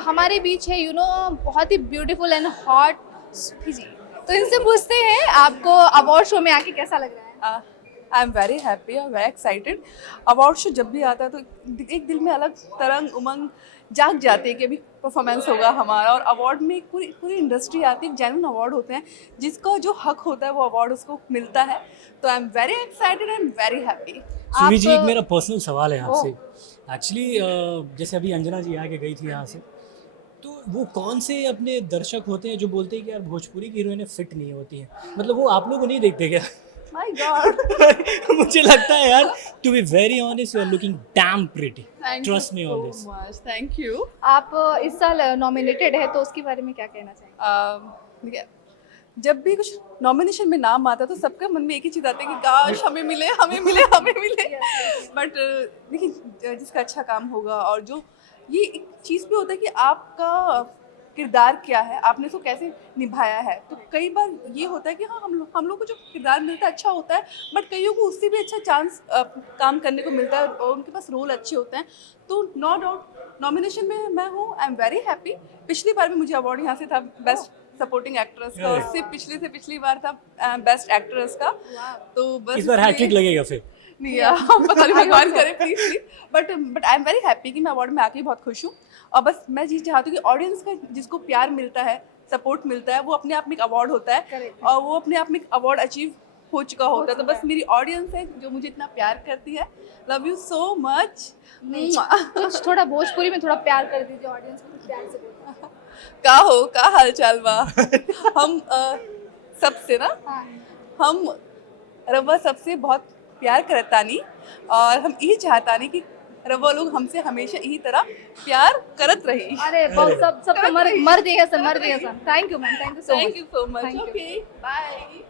हमारे बीच है बहुत ही ब्यूटीफुल एंड हॉट जी। तो इनसे पूछते हैं आपको अवार्ड शो में आके कैसा लग रहा है? आई एम वेरी हैप्पी और वेरी एक्साइटेड। अवार्ड शो जब भी आता है तो एक दिल में अलग तरंग उमंग जाग जाती है कि अभी परफॉर्मेंस होगा हमारा, और अवार्ड में एक पूरी पूरी इंडस्ट्री आती है, जेन्युइन अवार्ड होते हैं, जिसका जो हक होता है वो अवार्ड उसको मिलता है। तो I am very excited and very happy. Suvi ji, एक आप मेरा पर्सनल सवाल है आपसे। ओह। एक्चुअली जैसे अभी अंजना जी आके गई थी यहाँ से, तो वो कौन से अपने दर्शक होते हैं जो बोलते हैं कि यार भोजपुरी की हीरोइनें फिट नहीं होती हैं? मतलब वो आप लोग को नहीं देखते क्या? My God. मुझे लगता है यार, to be very honest, you are looking damn pretty. Thank you trust me on this. So much, thank you. आप इस साल नॉमिनेटेड है तो उसके बारे में क्या कहना चाहेंगे? देखिए, जब भी कुछ नॉमिनेशन में नाम आता है तो सबके मन में एक ही चीज़ आती है कि काश हमें मिले, हमें मिले, हमें मिले। बट देखिए, जिसका अच्छा काम होगा, और जो ये एक चीज़ भी होता है कि आपका किरदार क्या है, आपने उसको कैसे निभाया है। तो कई बार ये होता है कि हाँ, हम लोग को जो किरदार मिलता है अच्छा होता है, बट कईयों को उससे भी अच्छा चांस काम करने को मिलता है और उनके पास रोल अच्छे होते हैं। तो नो डाउट नॉमिनेशन में मैं हूँ, आई एम वेरी हैप्पी। पिछली बार भी मुझे अवार्ड यहाँ से था बेस्ट सपोर्टिंग एक्ट्रेस का, उससे पिछली बार था बेस्ट एक्ट्रेस का। तो बस इस बार हैट्रिक लगेगा फिर। नहीं यार, पता नहीं, भगवान करे please please. But I am very happy कि मैं अवार्ड में आके बहुत खुश हूँ। और बस मैं ये चाहती हूँ कि ऑडियंस का जिसको प्यार मिलता है, सपोर्ट मिलता है, वो अपने आप में एक अवार्ड होता है। Correct. और वो अपने आप में एक अवार्ड अचीव हो चुका होता है। तो बस मेरी ऑडियंस है जो मुझे इतना प्यार करती है। Love you so much. कुछ थोड़ा भोजपुरी में थोड़ा प्यार कर दीजिए ऑडियंस को, कुछ प्यार से बोलिए। का हाल चाल बा। हम सबसे ना, हाँ। हम रवा सबसे बहुत प्यार करतानी, और हम यही चाहतानी कि रवा लोग हमसे हमेशा यही तरह प्यार करत रही। अरे बहुत सब तो मर दिएगा सर, मर दिएगा sir. Thank you ma'am, thank you so much. Thank you so much. Thank you. Okay, bye.